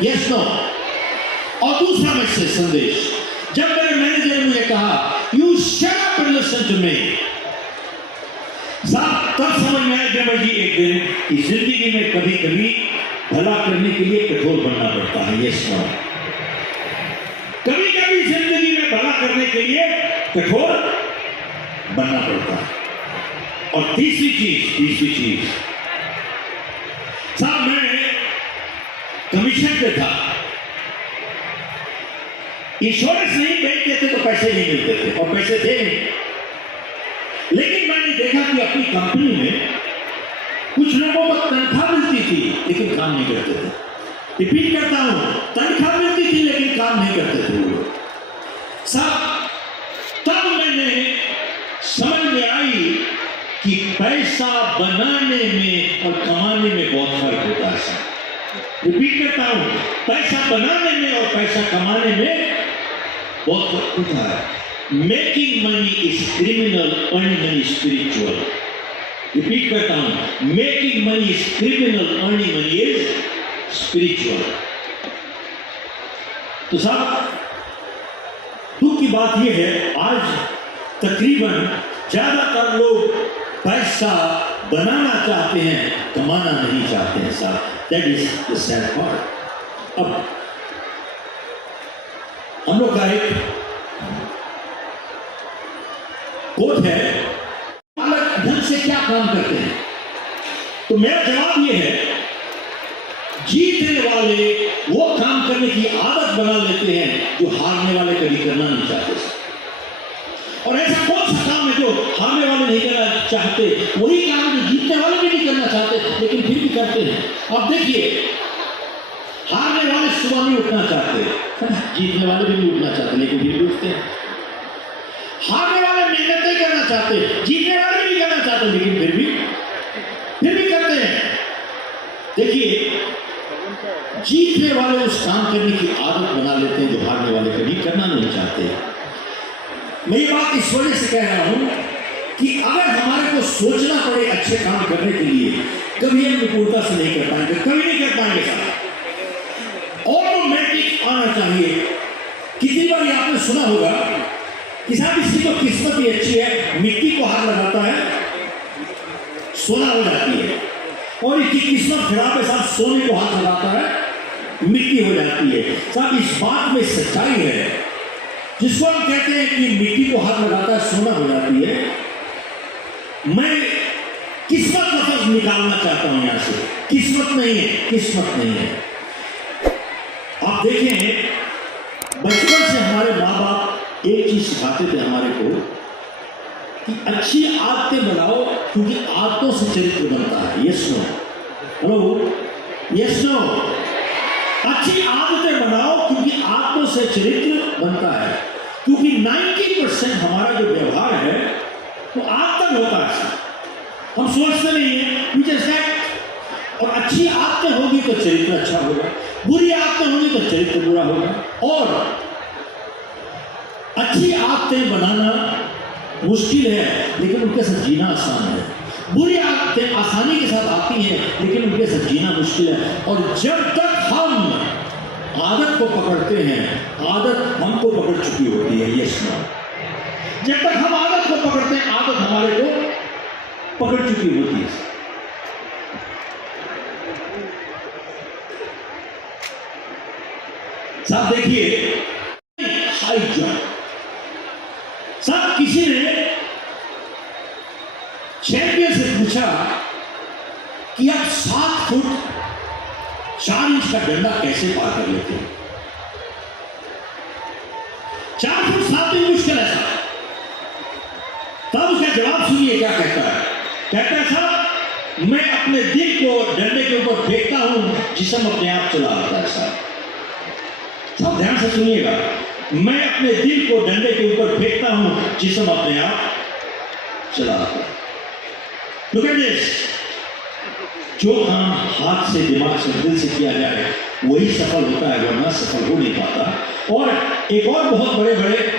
yes no. और दूसरा मैसेज संदेश, जब मेरे मैनेजर ने मुझे कहा you shut up and listen to me, साहब तब समझ में आया जब जी एक दिन कि जिंदगी में कभी कभी भला करने के लिए कठोर बनना पड़ता है। यस नो, कभी कभी जिंदगी में भला करने के लिए कठोर बनना पड़ता है। और तीसरी चीज साहब, मैं कमीशन पे था, इंश्योरेंस नहीं बेचते थे तो पैसे नहीं मिलते थे, और पैसे थे नहीं। लेकिन मैंने देखा कि अपनी कंपनी में कुछ लोगों को तनख्वाह मिलती थी लेकिन काम नहीं करते थे। रिपीट करता हूं, तनख्वाह मिलती थी लेकिन काम नहीं करते थे वो लोग। साहब तब मैंने समझ में आई कि पैसा बनाने में और कमाने में बहुत फर्क होता है साहब। रिपीट करता हूं, पैसा बनाने में और पैसा कमाने में बहुत फर्क होता है। Making money is criminal, earning money is spiritual. Repeat करता हूं, making money is criminal, earning money is spiritual. तो साहब दुख की बात यह है, आज तकरीबन ज्यादातर लोग पैसा बनाना चाहते हैं, कमाना नहीं चाहते हैं साहब। That is the sad part. अब हम लोग का एक कोट है, अलग ढंग से क्या काम करते हैं। तो मेरा जवाब यह है, जीतने वाले वो काम करने की आदत बना लेते हैं जो हारने वाले कभी करना नहीं चाहते। और ऐसा कौन सा काम है जो हारने वाले नहीं करना चाहते? वही काम जो जीतने वाले भी नहीं करना चाहते लेकिन फिर भी करते हैं। अब देखिए, हारने वाले सुबह नहीं उठना चाहते, जीतने वाले भी नहीं उठना चाहते लेकिन फिर भी उठते हैं। हारने वाले मेहनत नहीं करना चाहते, जीतने वाले भी नहीं करना चाहते लेकिन फिर भी करते हैं। देखिए, जीतने वाले उस काम करने की आदत बना लेते हैं जो हारने वाले कभी करना नहीं चाहते। मैं ये बात इस वजह से कह रहा हूं कि अगर हमारे को सोचना पड़े अच्छे काम करने के लिए, कभी हम निपुणता से नहीं कर पाएंगे, कभी नहीं कर पाएंगे साहब। ऑटोमेटिक आना चाहिए। कितनी बार आपने सुना होगा कि साहब इसकी तो किस्मत ही अच्छी है, मिट्टी को हाथ लगाता है सोना हो जाती है, और इसकी किस्मत खराब है साहब, सोने को हाथ लगाता है मिट्टी हो जाती है। साहब इस बात में सच्चाई है। जिसको हम कहते हैं कि मिट्टी को हाथ लगाता है सोना हो जाती है, मैं किस्मत लफ्ज निकालना चाहता हूं यहां से। किस्मत नहीं है, किस्मत नहीं है। आप देखें, बचपन से हमारे माँ बाप एक चीज सिखाते थे हमारे को कि अच्छी आदतें बनाओ, क्योंकि आदतों से चरित्र बनता है। Yes no? Hello, yes no? अच्छी आदतें बनाओ क्योंकि आदतों से चरित्र बनता है। क्योंकि 90% हमारा जो व्यवहार है वो आदतन होता है, हम सोचते नहीं है। और अच्छी आदतें होगी तो चरित्र अच्छा होगा, बुरी आदतें होगी तो चरित्र बुरा होगा। और अच्छी आदतें बनाना मुश्किल है लेकिन उनके साथ जीना आसान है। बुरी आदतें आसानी के साथ आती हैं लेकिन उनके साथ जीना मुश्किल है। और जब तक हम आदत को पकड़ते हैं, आदत हमको पकड़ चुकी होती है। Yes no? जब तक हम आदत को पकड़ते हैं, आदत हमारे को पकड़ चुकी होती है। साहब देखिए, हाई जंप। साहब किसी ने चैंपियन से पूछा कि आप 7 फुट 4 इंच का डंडा कैसे पार कर लेते हैं? 4 फुट 7 इंच मुश्किल है साहब। तब उसका जवाब सुनिए क्या कहता है। कहता है साहब, मैं अपने दिल को डंडे के ऊपर फेंकता हूं, जिस्म अपने आप चला आता है साहब। सब ध्यान से सुनिएगा, मैं अपने दिल को डंडे के ऊपर फेंकता हूं, जिस्म अपने आप चला आता है। Look at this. जो काम हाथ से, दिमाग से, दिल से किया जाए वही सफल होता है, वरना सफल हो नहीं पाता। और एक और बहुत बड़े बड़े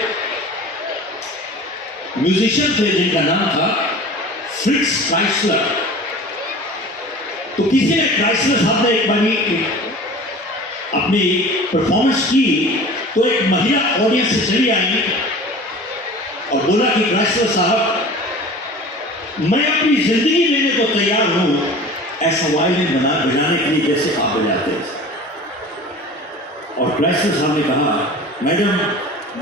म्यूजिशियन थे जिनका नाम था फ्रिट्ज क्राइसलर। तो किसी ने, क्राइसलर साहब ने एक बारी अपनी परफॉर्मेंस की तो एक महिला ऑडियंस से चली आई और बोला कि क्राइसलर साहब, मैं अपनी जिंदगी देने को तैयार हूं ऐसा वायलिन बजाने के लिए जैसे आप बजाते हैं। और क्राइसलर साहब ने कहा, मैडम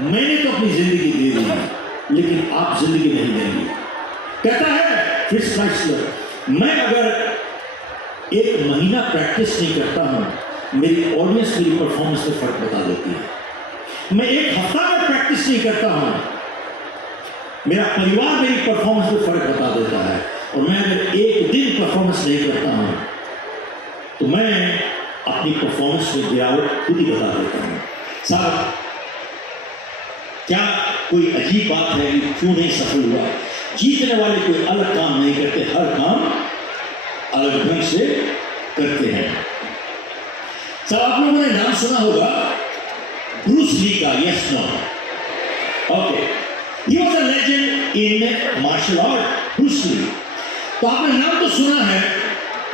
मैंने तो अपनी जिंदगी दे दी है लेकिन आप जिंदगी नहीं देंगे। कहता है फ्रिट्ज क्राइसलर, मैं अगर 1 महीना प्रैक्टिस नहीं करता हूं, मेरी ऑडियंस मेरी परफॉर्मेंस में फर्क बता देती है। मैं 1 हफ्ता में प्रैक्टिस नहीं करता हूं, मेरा परिवार मेरी परफॉर्मेंस में फर्क बता देता है। और मैं अगर 1 दिन परफॉर्मेंस नहीं करता हूं तो मैं अपनी परफॉर्मेंस में गिरावट खुद ही बता देता हूं। साहब क्या कोई अजीब बात है कि क्यों नहीं सफल हुआ? जीतने वाले कोई अलग काम नहीं करते, हर काम अलग ढंग से करते हैं। सब आप लोगों ने नाम सुना होगा ब्रूस ली का, yes no? Okay, he was a legend in martial art, Bruce Lee. तो आपने नाम तो सुना है,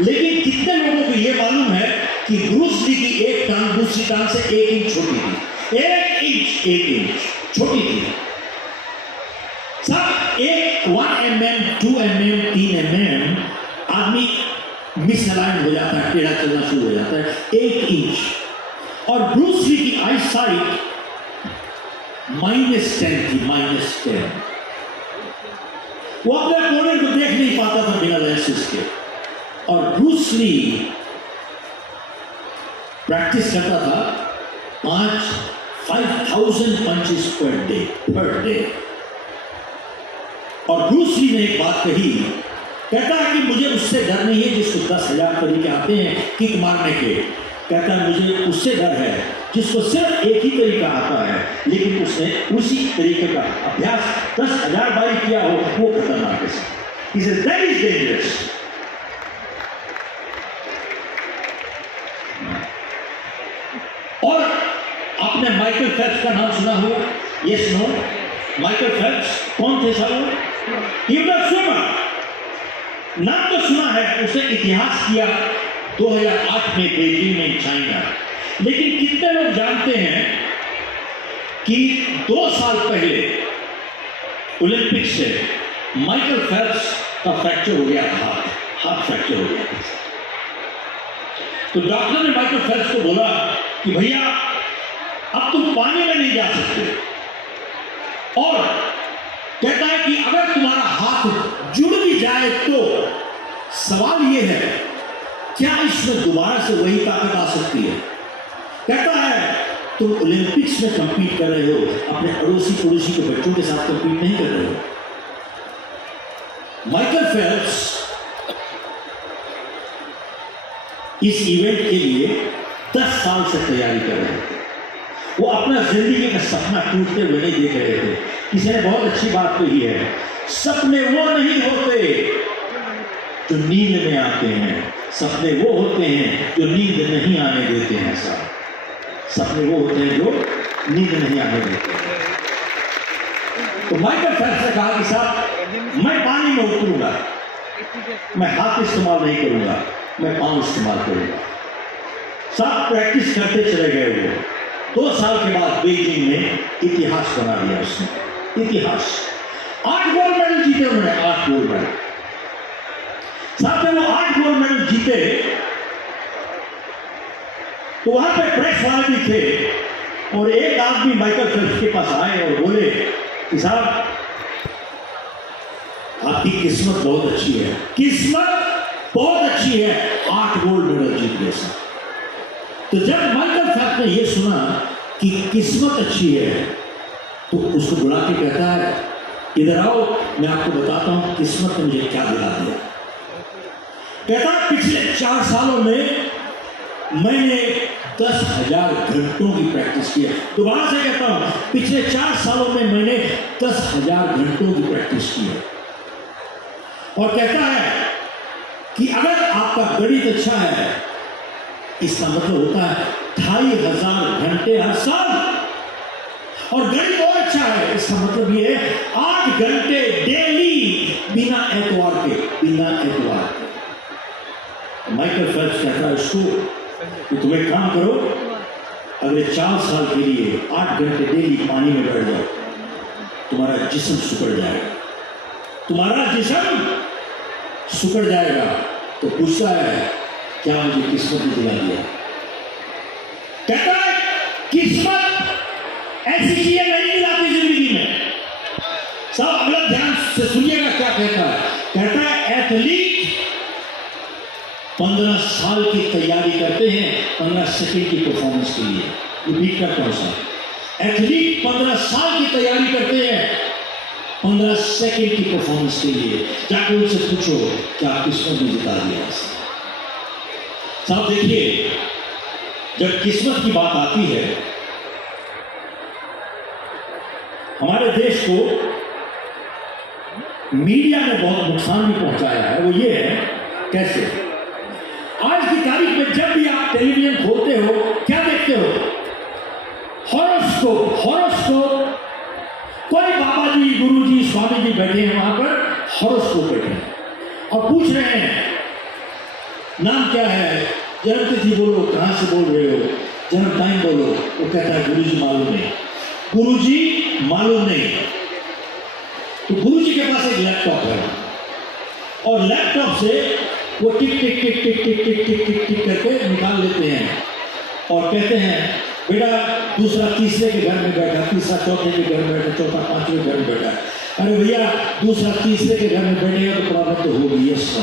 लेकिन कितने लोगों को यह मालूम है कि ब्रूस ली की एक टांग दूसरी टांग से 1 इंच छोटी थी? 1 इंच छोटी थी। सब 1 mm, 2 mm, 3 mm आदमी मिसअलाइन हो जाता है, टेढ़ा चलना शुरू हो जाता है। 1 इंच। और ब्रूस ली की आई साइट -10 थी, -10। वो अपने अपोनेंट को देख नहीं पाता था बिना लेंसेज के। और ब्रूस ली प्रैक्टिस करता था 5000 पंचेस पर डे। और ब्रूस ली ने एक बात कही, कहता है कि मुझे उससे डर नहीं है जिसको 10,000 तरीके आते हैं किक मारने के। कहता है मुझे उससे डर है जिसको सिर्फ एक ही तरीका आता है, लेकिन उसने उसी तरीके का अभ्यास 10,000 बार किया हो, वो खतरनाक है। He says that is dangerous. और आपने माइकल फेल्प्स का नाम सुना होगा, यस नो? माइकल फेल्प्स कौन थे सालों? He was a swimmer. नाम तो सुना है, उसने इतिहास किया 2008 में बीजिंग में, चाइना। लेकिन कितने लोग जानते हैं कि 2 साल पहले ओलंपिक से माइकल फेल्प्स का फ्रैक्चर हो गया था, हाथ फ्रैक्चर हो गया। तो डॉक्टर ने माइकल फेल्प्स को बोला कि भैया अब तुम पानी में नहीं जा सकते, और कहता है कि अगर तुम्हारा हाथ जुड़ भी जाए तो सवाल यह है क्या इसमें दोबारा से वही ताकत आ सकती है? कहता है तुम ओलंपिक्स में कंपीट कर रहे हो, अपने अड़ोसी पड़ोसी के बच्चों के साथ कंपीट नहीं कर रहे हो। माइकल फेल्प्स इस इवेंट के लिए 10 साल से तैयारी कर रहे थे। वो अपना जिंदगी का सपना टूटते हुए नहीं देख रहे थे। किसी ने बहुत अच्छी बात कही है, सपने वो नहीं होते जो नींद में आते हैं, सपने वो होते हैं जो नींद नहीं आने देते हैं। सपने वो होते हैं जो नींद नहीं आने देते हैं। तो माइकल फेल्प्स ने कहा कि साहब मैं पानी में उतरूंगा, मैं हाथ इस्तेमाल नहीं करूंगा, मैं पाँव इस्तेमाल करूंगा। साहब प्रैक्टिस करते चले गए। वो 2 साल के बाद बीजिंग में इतिहास बना दिया उसने, इतिहास। 8 गोल्ड मेडल जीते उन्होंने, 8 गोल्ड मेडल। साहब जब वो 8 गोल्ड मेडल जीते तो वहां पे प्रेस वाले भी थे, और एक आदमी माइकल फेल्प्स के पास आए और बोले कि साहब आपकी किस्मत बहुत अच्छी है, किस्मत बहुत अच्छी है, 8 गोल्ड मेडल जीत गए साहब। तो जब माइकल फेल्प्स ने यह सुना कि किस्मत अच्छी है तो उसको बुला के कहता है इधर आओ, मैं आपको बताता हूं किस्मत ने मुझे क्या दिला दिया। कहता है पिछले 4 सालों में मैंने 10,000 घंटों की प्रैक्टिस की है। दोबारा से कहता हूं, पिछले 4 सालों में मैंने 10,000 घंटों की प्रैक्टिस की है। और कहता है कि अगर आपका गणित अच्छा है, इसका मतलब होता है 2,500 घंटे हर साल, और गणित और अच्छा है, इसका मतलब ये है 8 घंटे डेली बिना एतवार के, बिना एतवार के। माइकल फेल्प्स कहता है उसको कि तुम एक काम करो, अगले 4 साल के लिए 8 घंटे डेली पानी में बैठ जाओ, तुम्हारा जिस्म सिकुड़ जाएगा, तुम्हारा जिस्म सिकुड़ जाएगा। तो पूछता है क्या मुझे किस्मत ने दिला दिया? कहता है किस्मत ऐसी चीजें नहीं दिलाती जिंदगी में। सब अगला ध्यान से सुनिएगा क्या कहता है। कहता है एथलीट 15 साल की तैयारी करते हैं 15 सेकंड की परफॉर्मेंस के लिए। रिपीट करता हूं साहब, एथलीट 15 साल की तैयारी करते हैं 15 सेकंड की परफॉर्मेंस के लिए। जाकर उनसे पूछो क्या किस्मत ने जिता दिया? साहब देखिए, जब किस्मत की बात आती है हमारे देश को मीडिया ने बहुत नुकसान भी पहुंचाया है। वो ये है, कैसे? आज की तारीख में जब भी आप टेलीविजन खोलते हो, क्या देखते हो? हॉरोस्कोप। कोई बाबा जी, गुरु जी, स्वामी जी बैठे हैं वहां पर, हॉरोस्कोप बैठे हैं और पूछ रहे हैं नाम क्या है, जन्म तिथि बोलो, कहां से बोल रहे हो, जन्म टाइम बोलो। वो कहता है गुरु जी मालूम नहीं, गुरु जी मालूम नहीं। तो गुरु जी के पास एक लैपटॉप है और लैपटॉप से वो टिक टिक टिक टिक टिक टिक टिक टिक टिक करके निकाल लेते हैं और कहते हैं बेटा दूसरा तीसरे के घर में बैठा, तीसरा चौथे के घर में बैठा, चौथा पांचवें घर में बैठा। अरे भैया दूसरा तीसरे के घर में बैठेगा तो प्रॉब्लम तो होगी, यस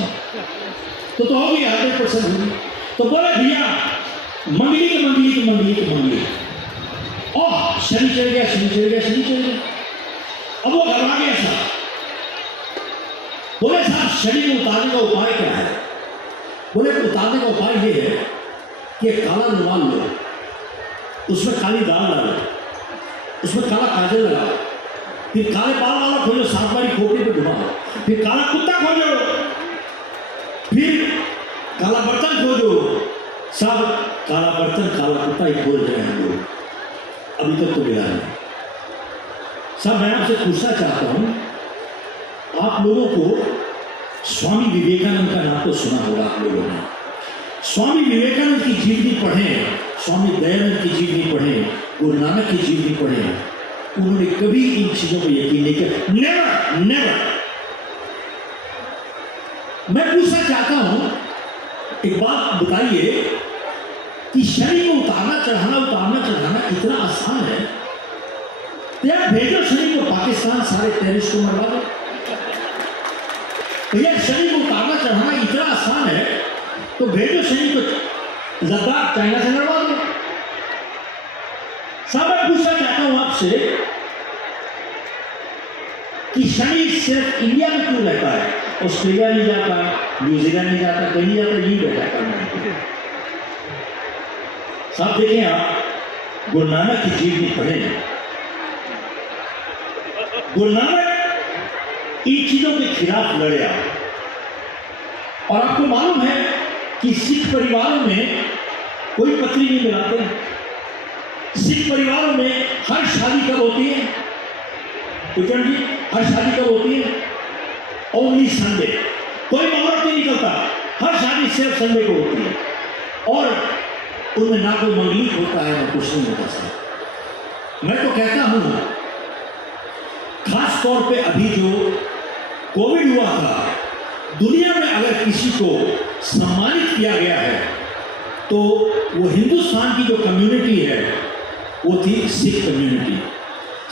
तो होगी, 100% होगी। तो बोले भैया मंगली तो मंगली तो मंगली तो मंगली, ओह शनि चल गया, शनि चल गया, शनि चल गया। अब वो घबरा गया साहब, बोले साहब शनि को उतारने का उपाय क्या है? बोले उतारने का उपाय ये है कि काला रुमाल लो, उसमें काली दाल डालो, उसमें काला काजल लगाओ, फिर काले बाल वाला खोलो, 7 बारी खोपड़ी पे घुमाओ, फिर काला कुत्ता खोजो, फिर काला बर्तन खोजो। सब काला बर्तन काला कुत्ता ही खोज रहे हैं लोग, अभी तक तो मिला नहीं। सब मैं आपसे पूछना चाहता हूं, आप लोगों को स्वामी विवेकानंद का नाम तो सुना होगा आप लोगों ने। स्वामी विवेकानंद की जीवनी पढ़ें, स्वामी दयानंद की जीवनी पढ़ें, गुरु नानक की जीवनी पढ़ें, उन्होंने कभी इन चीजों को यकीन नहीं किया, नेवर नेवर। मैं पूछना चाहता हूं, एक बात बताइए कि शनि को उतारना चढ़ाना इतना आसान है तो यार भेजो शनि को पाकिस्तान, सारे टेररिस्ट को मरवा दो। भैया शनि को उतारना चढ़ाना इतना आसान है तो भेजो शनि को लद्दाख, चाइना से लड़वा दो। सब मैं पूछना चाहता हूं आपसे कि शनि सिर्फ इंडिया में क्यों रहता है, ऑस्ट्रेलिया नहीं जाता, न्यूजीलैंड नहीं जाता, कहीं नहीं जाता, यही बैठा करना। सब देखें आप गुरु नानक की जीवनी पढ़ें, गुरु नानक इन चीजों के खिलाफ लड़े और आपको मालूम है कि सिख परिवारों में कोई पत्री नहीं मिलाते। सिख परिवारों में हर शादी कब होती है विक्रम जी? हर शादी कब होती है? Only Sunday. कोई मुहूर्त नहीं निकलता, हर शादी सिर्फ संडे को होती है और उनमें ना कोई मंगलिक होता है ना कुछ नहीं होता सर। मैं तो कहता हूं खास तौर पे अभी जो कोविड हुआ था, दुनिया में अगर किसी को सम्मानित किया गया है तो वो हिंदुस्तान की जो कम्युनिटी है वो थी सिख कम्युनिटी।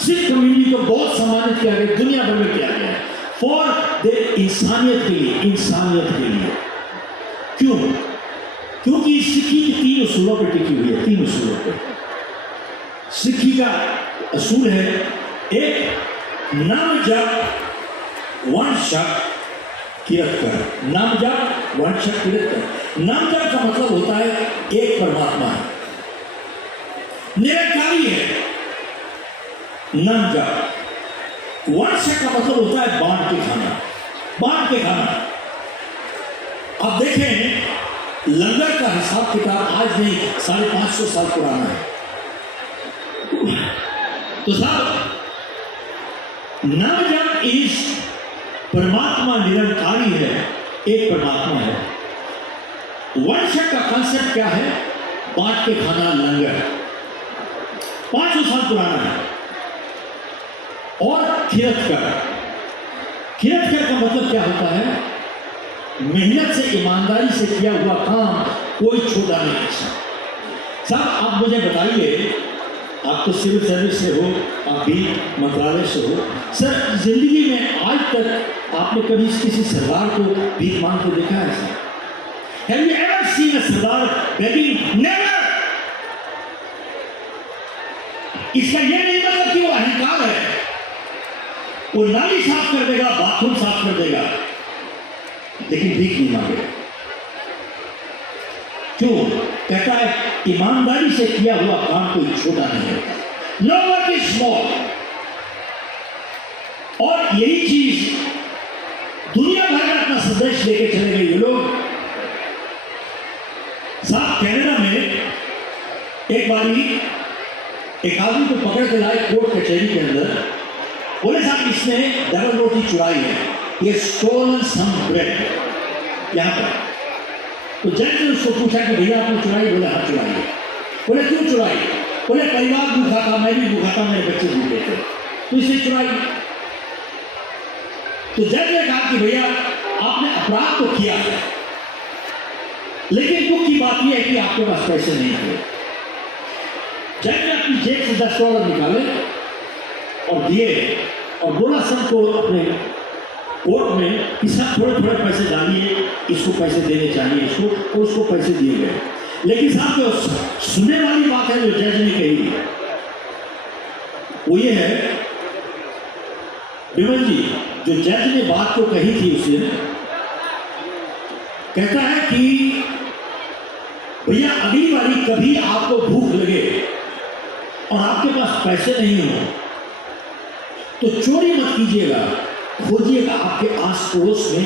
सिख कम्युनिटी को बहुत सम्मानित किया गया, दुनिया भर में किया गया है फॉर देयर इंसानियत के लिए, इंसानियत के लिए। क्यों? क्योंकि सिक्खी 3 उसूलों पर टिकी हुई है, 3 उसूलों पर। सिक्खी का असूल है, एक नाम जप वंशक किरत कर। नाम जप वंशक किरत कर। नाम जप का मतलब होता है एक परमात्मा है, निरंकारी है नाम जप। वंशक का मतलब होता है बांट के खाना, बांट के खाना। अब देखें लंगर का हिसाब किताब आज नहीं 550 साल पुराना है। तो साहब नाम जप इस परमात्मा निरंकारी है, एक परमात्मा है। वंशक का कंसेप्ट क्या है? बांट के खाना, लंगर 500 साल पुराना है। और किरत कर, किरत कर का मतलब क्या होता है? मेहनत से, ईमानदारी से किया हुआ काम कोई छोटा नहीं है। साहब आप मुझे बताइए, आप तो सिविल सर्विस से हो, आप भी मंत्रालय से हो, सर जिंदगी में आज तक आपने कभी किसी सरदार को भीख मांग के देखा है sir? Have you ever seen a Sardar begging? Never! इसका ये नहीं मतलब कि वो अहंकार है, वो नाली साफ कर देगा, बाथरूम साफ कर देगा, लेकिन भीख नहीं मांगेगा। क्यों? कहता है ईमानदारी से किया हुआ काम कोई छोटा नहीं होता। No work is small. और यही चीज दुनिया भर में अपना संदेश लेके चले गए ये लोग। साहब कनाडा में एक बारी एक आदमी को पकड़ के लाए कोर्ट कचहरी के अंदर, बोले साहब इसने डबल रोटी चुराई है, ये स्टोलन सम ब्रेड यहां पर। तो जज ने उसको पूछा कि भैया आपने चुराई? बोले हाँ चुराई है। बोले क्यों चुराई? बोले परिवार भूखा था, मैं भी भूखा था, मेरे बच्चे भूखे थे, तो इसे चुराई। तो जज ने कहा कि भैया आपने अपराध तो किया है, लेकिन दुख की बात यह है कि आपके पास पैसे नहीं थे। जज ने अपनी जेब से $10 निकाले और दिए और बोला सबको अपने कोर्ट में कि सब थोड़े थोड़े पैसे डालिए, इसको पैसे देने चाहिए, इसको उसको पैसे दिए गए। लेकिन साहब जो सुनने वाली बात है जो जज ने कही वो ये है, विमल जी जो जज ने बात को कही थी उस दिन, कहता है कि भैया अगली बारी कभी आपको भूख लगे और आपके पास पैसे नहीं हो तो चोरी मत कीजिएगा, खोजिएगा आपके आस पड़ोस में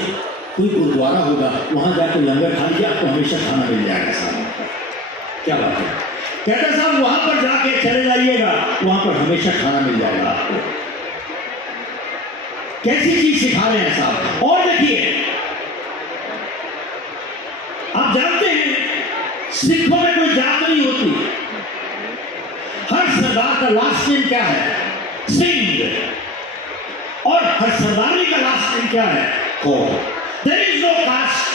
कोई गुरुद्वारा होगा, वहां जाकर लंगर खा लीजिए, आपको हमेशा खाना मिल जाएगा साहब। क्या बात है? कहते साहब वहां पर जाके चले जाइएगा, वहां पर हमेशा खाना मिल जाएगा आपको। कैसी चीज सिखा रहे हैं साहब। और देखिए आप जानते हैं सिखों में कोई जात नहीं होती, हर सरदार का लास्ट नेम क्या है? सिंह। और हर सरदारी का लास्ट नेम क्या है? Kaur. There is no caste,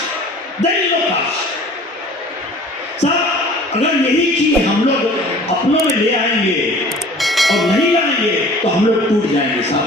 there is no caste. साहब अगर यही चीज हम लोग अपनों में ले आएंगे और नहीं लाएंगे तो हम लोग टूट जाएंगे साहब।